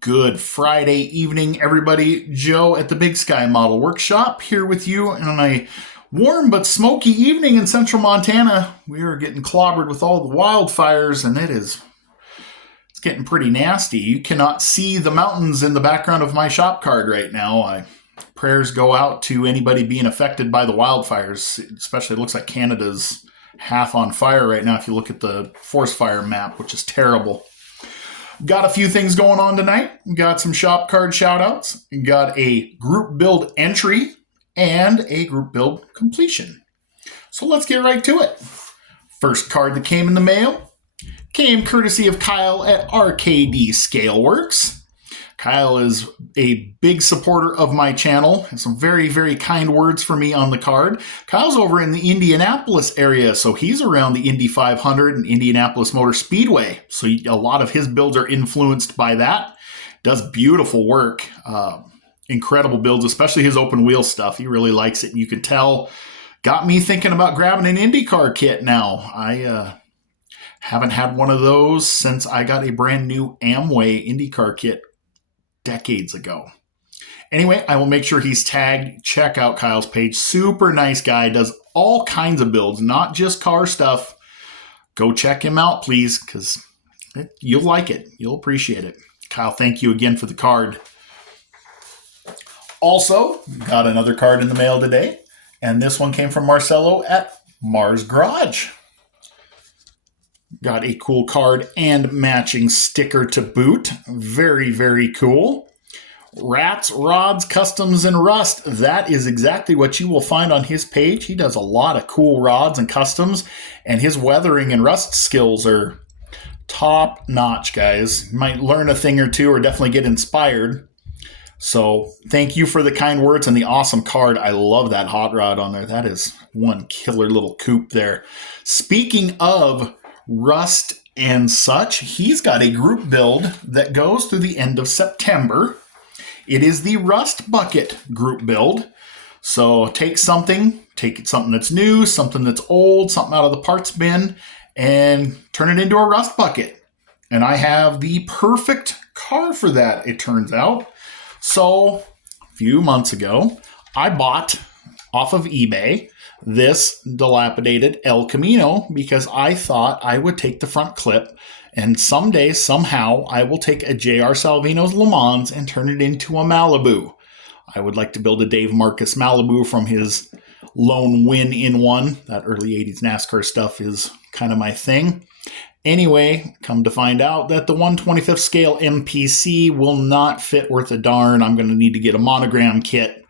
Good Friday evening, everybody. Joe at the Big Sky Model Workshop here with you on a warm but smoky evening in central Montana. We are getting clobbered with all the wildfires, and it's getting pretty nasty. You cannot see the mountains in the background of my shop card right now. Prayers go out to anybody being affected by the wildfires, especially it looks like Canada's half on fire right now if you look at the forest fire map, which is terrible. Got a few things going on tonight. Got some shop card shoutouts. Got a group build entry and a group build completion. So let's get right to it. First card that came in the mail came courtesy of Kyle at RKD Scaleworks. Kyle is a big supporter of my channel and some very, very kind words for me on the card. Kyle's over in the Indianapolis area, so he's around the Indy 500 and Indianapolis Motor Speedway. So a lot of his builds are influenced by that. Does beautiful work. Incredible builds, especially his open wheel stuff. He really likes it. You can tell. Got me thinking about grabbing an IndyCar kit now. I haven't had one of those since I got a brand new Amway IndyCar kit decades ago. Anyway, I will make sure he's tagged. Check out Kyle's page. Super nice guy. Does all kinds of builds, not just car stuff. Go check him out, please, because you'll like it. You'll appreciate it. Kyle, thank you again for the card. Also, got another card in the mail today, and this one came from Marcelo at Mars Garage. Got a cool card and matching sticker to boot. Very, very cool. Rats, Rods, Customs, and Rust. That is exactly what you will find on his page. He does a lot of cool rods and customs, and his weathering and rust skills are top notch, guys. You might learn a thing or two or definitely get inspired. So thank you for the kind words and the awesome card. I love that hot rod on there. That is one killer little coupe there. Speaking of rust and such, he's got a group build that goes through the end of September. It is the Rust Bucket group build. So take something that's new, something that's old, something out of the parts bin, and turn it into a rust bucket. And I have the perfect car for that, it turns out. So a few months ago, I bought off of eBay this dilapidated El Camino because I thought I would take the front clip and someday, somehow, I will take a J.R. Salvino's Le Mans and turn it into a Malibu. I would like to build a Dave Marcus Malibu from his lone win in one. That early 80s NASCAR stuff is kind of my thing. Anyway, come to find out that the 1/25th scale MPC will not fit worth a darn. I'm going to need to get a monogram kit.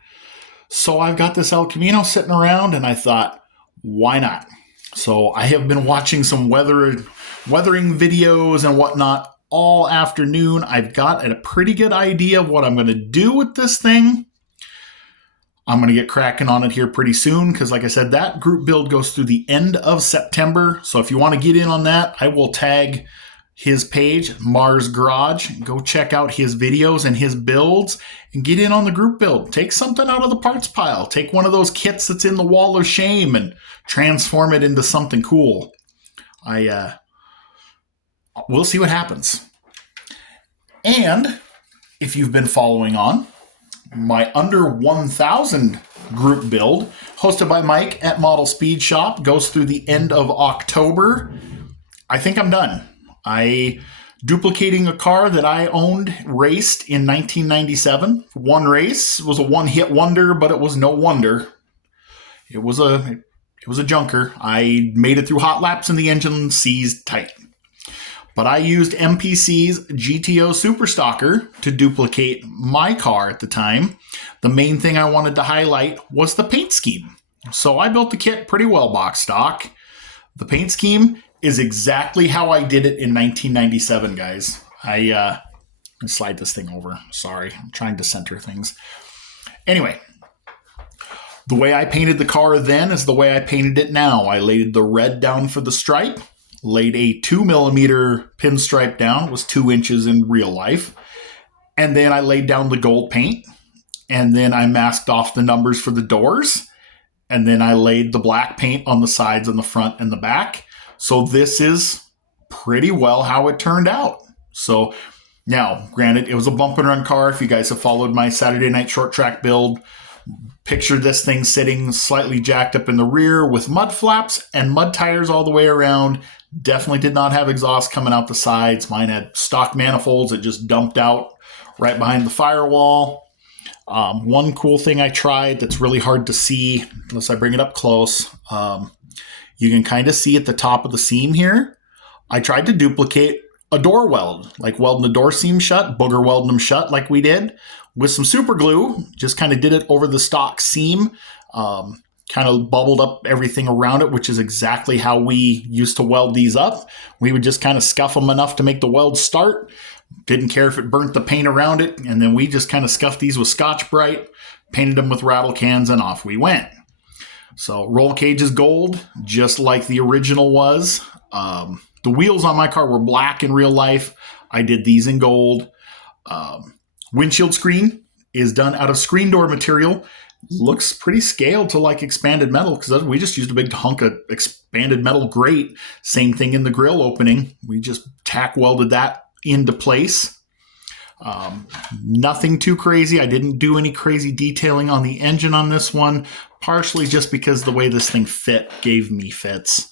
So I've got this El Camino sitting around, and I thought, why not? So I have been watching some weathering videos and whatnot all afternoon. I've got a pretty good idea of what I'm going to do with this thing. I'm going to get cracking on it here pretty soon because, like I said, that group build goes through the end of September. So if you want to get in on that, I will tag his page, Mars Garage. Go check out his videos and his builds and get in on the group build. Take something out of the parts pile. Take one of those kits that's in the wall of shame and transform it into something cool. We'll see what happens. And if you've been following on, my under 1,000 group build, hosted by Mike at Model Speed Shop, goes through the end of October. I think I'm done. Duplicating a car that I owned, raced in 1997. One race. It was a one-hit wonder, but it was no wonder. It was a junker. I made it through hot laps and the engine seized tight. But I used MPC's GTO Superstocker to duplicate my car at the time. The main thing I wanted to highlight was the paint scheme. So I built the kit pretty well box stock. The paint scheme is exactly how I did it in 1997, guys. I slide this thing over. Sorry, I'm trying to center things. Anyway, the way I painted the car then is the way I painted it now. I laid the red down for the stripe, laid a 2mm pinstripe down. It was 2 inches in real life. And then I laid down the gold paint. And then I masked off the numbers for the doors. And then I laid the black paint on the sides and the front and the back. So this is pretty well how it turned out. So Now, granted, it was a bump and run car. If you guys have followed my Saturday night short track build, picture this thing sitting slightly jacked up in the rear with mud flaps and mud tires all the way around. Definitely did not have exhaust coming out the sides. Mine had stock manifolds that just dumped out right behind the firewall. One cool thing I tried that's really hard to see, unless I bring it up close, you can kind of see at the top of the seam here. I tried to duplicate a door weld, like welding the door seam shut, booger welding them shut like we did with some super glue. Just kind of did it over the stock seam, kind of bubbled up everything around it, which is exactly how we used to weld these up. We would just kind of scuff them enough to make the weld start. Didn't care if it burnt the paint around it. And then we just kind of scuffed these with Scotch-Brite, painted them with rattle cans, and off we went. So roll cage is gold, just like the original was. The wheels on my car were black in real life. I did these in gold. Windshield screen is done out of screen door material. Looks pretty scaled to like expanded metal because we just used a big hunk of expanded metal grate. Same thing in the grill opening. We just tack welded that into place. Nothing too crazy. I didn't do any crazy detailing on the engine on this one, partially just because the way this thing fit gave me fits.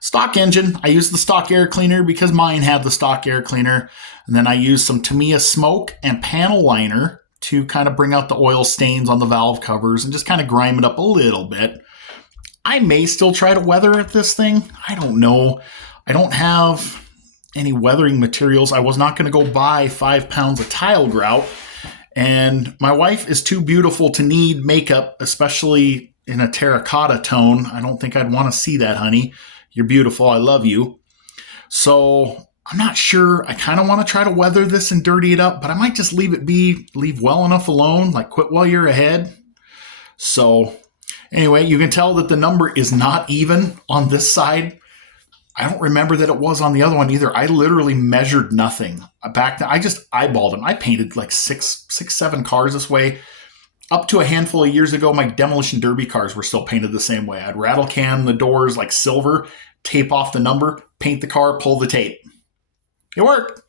Stock engine, I used the stock air cleaner because mine had the stock air cleaner. And then I used some Tamiya smoke and panel liner to kind of bring out the oil stains on the valve covers and just kind of grime it up a little bit. I may still try to weather this thing. I don't know. I don't have any weathering materials. I was not going to go buy 5 pounds of tile grout. And my wife is too beautiful to need makeup, especially in a terracotta tone. I don't think I'd want to see that, honey. You're beautiful. I love you. So I'm not sure. I kind of want to try to weather this and dirty it up, but I might just leave it be, leave well enough alone, like quit while you're ahead. So anyway, you can tell that the number is not even on this side. I don't remember that it was on the other one either. I literally measured nothing. Back then, I just eyeballed them. I painted like six, 7 cars this way. Up to a handful of years ago, my demolition derby cars were still painted the same way. I'd rattle can the doors like silver, tape off the number, paint the car, pull the tape. It worked.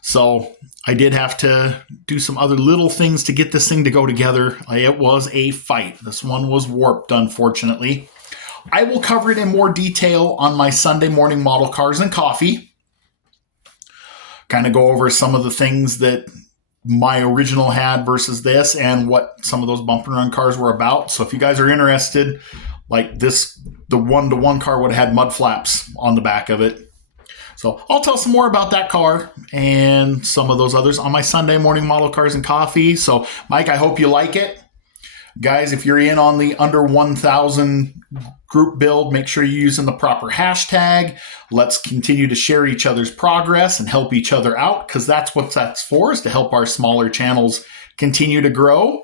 So I did have to do some other little things to get this thing to go together. It was a fight. This one was warped, unfortunately. I will cover it in more detail on my Sunday morning model Cars and Coffee. Kind of go over some of the things that my original had versus this and what some of those bump and run cars were about. So if you guys are interested, like this, the 1-to-1 car would have had mud flaps on the back of it. So I'll tell some more about that car and some of those others on my Sunday morning model Cars and Coffee. So Mike, I hope you like it. Guys, if you're in on the under 1,000 group build, make sure you're using the proper hashtag. Let's continue to share each other's progress and help each other out, because that's what that's for, is to help our smaller channels continue to grow.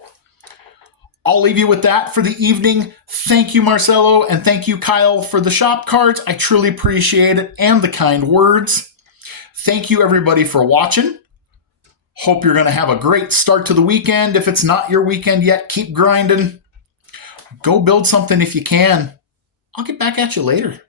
I'll leave you with that for the evening. Thank you, Marcelo, and thank you, Kyle, for the shop cards. I truly appreciate it, and the kind words. Thank you, everybody, for watching. Hope you're going to have a great start to the weekend. If it's not your weekend yet, keep grinding. Go build something if you can. I'll get back at you later.